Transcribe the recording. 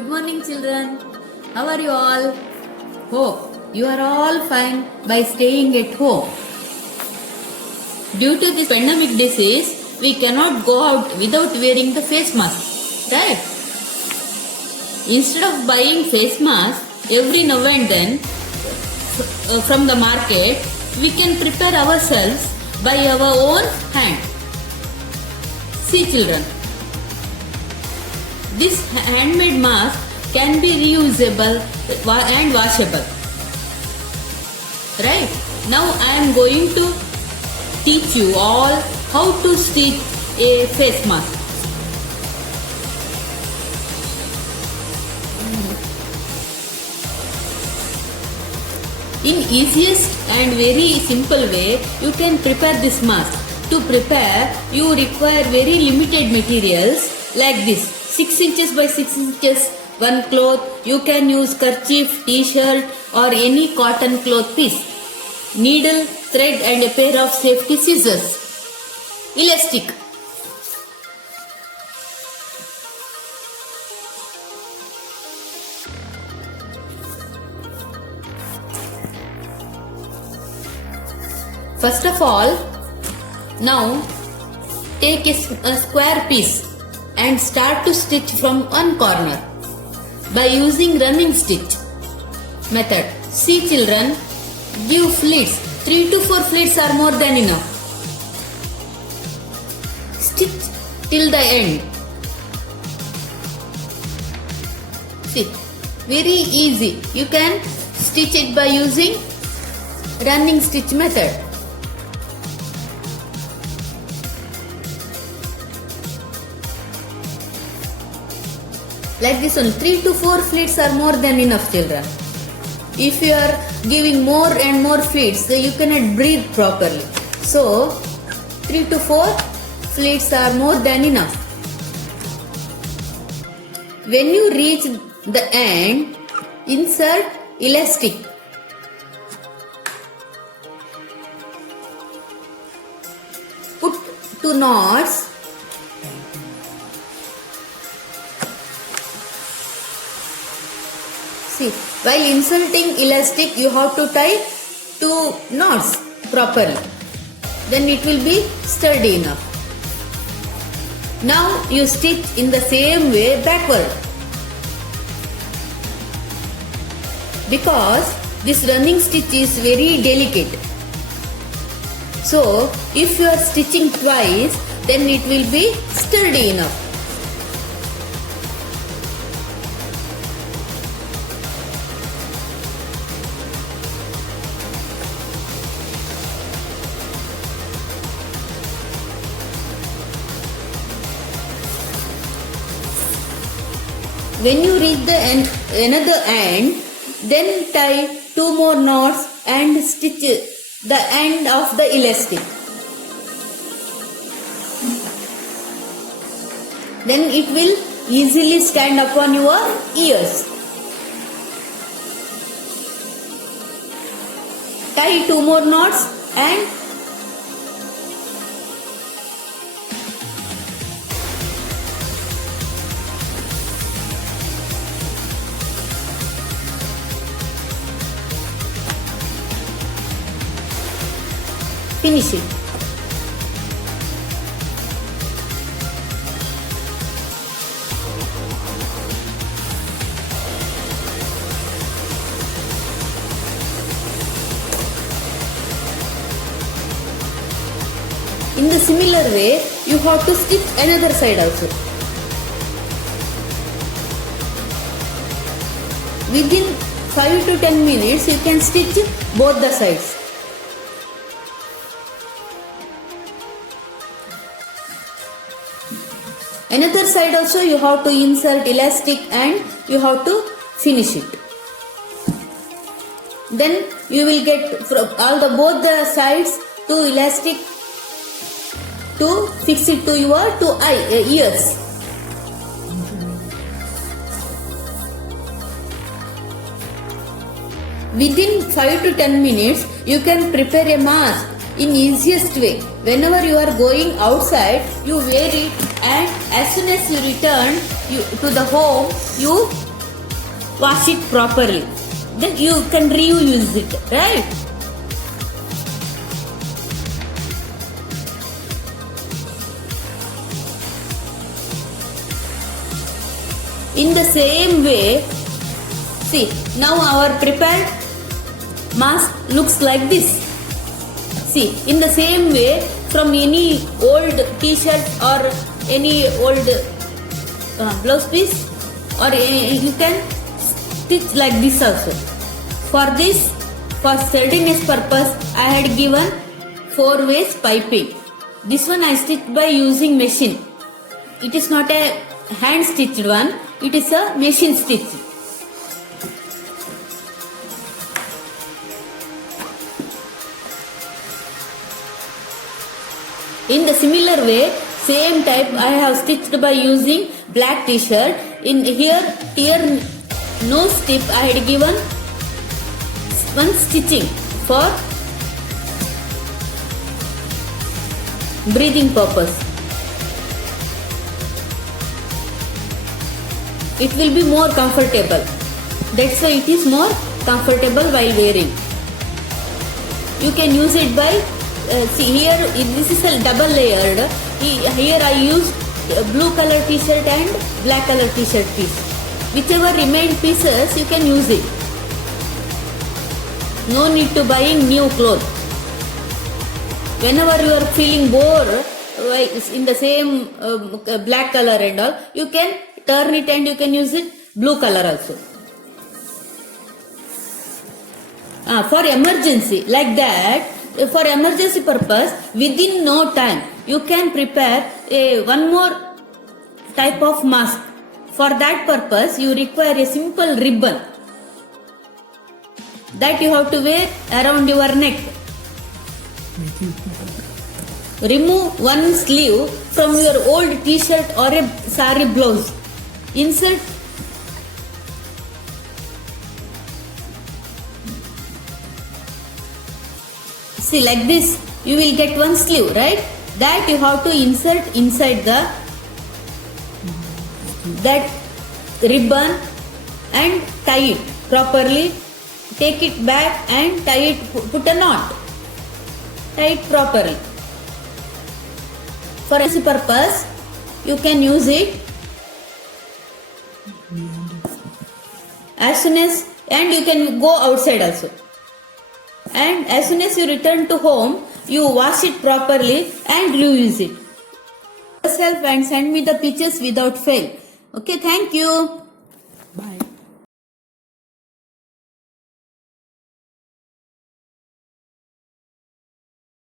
Good morning, children. How are you all? Hope you are all fine by staying at home. Due to this pandemic disease, we cannot go out without wearing the face mask, right? Instead of buying face mask every now and then from the market, we can prepare ourselves by our own hand. See, children, this handmade mask can be reusable and washable. Right? Now I am going to teach you all how to stitch a face mask. In easiest and very simple way, you can prepare this mask. To prepare, you require very limited materials like this. 6 inches by 6 inches one cloth. You can use kerchief, t-shirt or any cotton cloth piece. Needle, thread and a pair of safety scissors. Elastic. First of all, now take a square piece and start to stitch from one corner by using running stitch method. See, children, give flits. 3 to 4 flits are more than enough. Stitch till the end. See, very easy. You can stitch it by using running stitch method. Like this one, 3 to 4 flits are more than enough, children. If you are giving more and more flits, you cannot breathe properly. So, 3 to 4 flits are more than enough. When you reach the end, insert elastic. Put 2 knots. See, while inserting elastic, you have to tie 2 knots properly. Then it will be sturdy enough. Now you stitch in the same way backward. Because this running stitch is very delicate. So, if you are stitching twice, then it will be sturdy enough. When you reach the another end, then tie 2 more knots and stitch the end of the elastic. Then it will easily stand upon your ears. Tie 2 more knots and finish it. In the similar way, you have to stitch another side also. Within 5 to 10 minutes, you can stitch both the sides. Another side also you have to insert elastic and you have to finish it. Then you will get from both the sides to elastic to fix it to your ears. Within 5 to 10 minutes, you can prepare a mask in easiest way. Whenever you are going outside, you wear it, and as soon as you return to the home, you wash it properly. Then you can reuse it, right? In the same way, see, now our prepared mask looks like this. See, in the same way, from any old t-shirt or any old blouse piece, or you can stitch like this also. For this, for steadiness purpose, I had given 4 ways piping. This one I stitched by using machine. It is not a hand stitched one, it is a machine stitch. In the similar way, same type I have stitched by using black t-shirt. In here nose tip I had given one stitching for breathing purpose. It will be more comfortable. That's why it is more comfortable while wearing. You can use it by see here, this is a double layered. Here I used blue color t-shirt and black color t-shirt piece. Whichever remained pieces you can use it. No need to buying new clothes. Whenever you are feeling bored in the same black color and all, you can turn it and you can use it blue color also. For emergency, like that, for emergency purpose, within no time, you can prepare one more type of mask. For that purpose, you require a simple ribbon that you have to wear around your neck. Remove one sleeve from your old t-shirt or a sari blouse. Insert see like this, you will get one sleeve, right? That you have to insert inside that ribbon and tie it properly. Take it back and tie it, put a knot. Tie it properly. For this purpose, you can use it as soon as, and you can go outside also. And as soon as you return to home, you wash it properly and reuse it. Yourself and send me the pictures without fail. Okay, thank you.